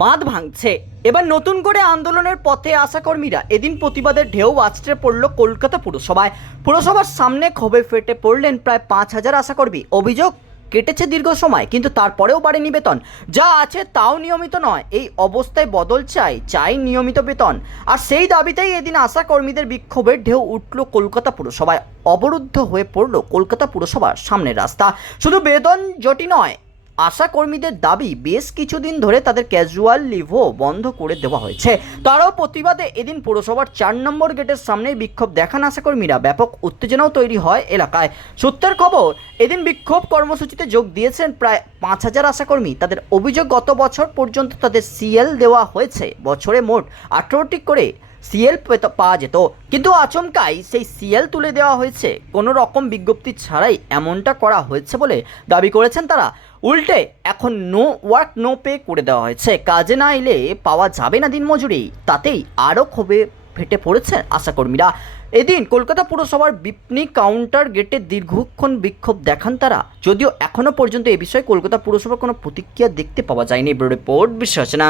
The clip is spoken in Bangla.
বাঁধ ভাঙছে। এবার নতুন করে আন্দোলনের পথে আশাকর্মীরা এদিন প্রতিবাদের ঢেউ আছড়ে পড়ল কলকাতা পুরসভায়। পুরসভার সামনে ক্ষোভে ফেটে পড়লেন প্রায় পাঁচ হাজার আশাকর্মী। অভিযোগ কেটেছে দীর্ঘ সময়, কিন্তু তারপরেও বাড়েনি বেতন যা আছে তাও নিয়মিত নয়, এই অবস্থায় বদল চাই চাই নিয়মিত বেতন। আর সেই দাবিতেই এদিন আশা কর্মীদের বিক্ষোভের ঢেউ উঠল কলকাতা পুরসভায়। অবরুদ্ধ হয়ে পড়ল কলকাতা পুরসভার সামনের রাস্তা। শুধু বেতন জটি নয় আশা কর্মীদের দাবি বেশ কিছুদিন ধরে তাদের ক্যাজুয়াল লিভও বন্ধ করে দেওয়া হয়েছে। তারাও প্রতিবাদে এদিন পুরসভার চার নম্বর গেটের সামনে বিক্ষোভ দেখান আশাকর্মীরা। ব্যাপক উত্তেজনাও তৈরি হয় এলাকায়। সূত্রের খবর, এদিন বিক্ষোভ কর্মসূচিতে যোগ দিয়েছেন প্রায় পাঁচ হাজার আশাকর্মী। তাদের অভিযোগ, গত বছর পর্যন্ত তাদের সিএল দেওয়া হয়েছে। বছরে মোট আঠেরোটি করে সিএল পাওয়া যেত। কিন্তু আচমকাই সেই সিএল তুলে দেওয়া হয়েছে। কোনো রকম বিজ্ঞপ্তি ছাড়াই এমনটা করা হয়েছে বলে দাবি করেছেন তারা। উল্টে এখন নো ওয়ার্ক নো পে করে দেওয়া হয়েছে। কাজে না এলে পাওয়া যাবে না দিনমজুরি। তাতেই আরও ক্ষোভে ফেটে পড়েছেন আশাকর্মীরা। এদিন কলকাতা পুরসভার বিপনি কাউন্টার গেটে দীর্ঘক্ষণ বিক্ষোভ দেখান তারা। যদিও এখনও পর্যন্ত এ বিষয়ে কলকাতা পুরসভার কোনো প্রতিক্রিয়া দেখতে পাওয়া যায়নি। রিপোর্ট বিশ্বাস না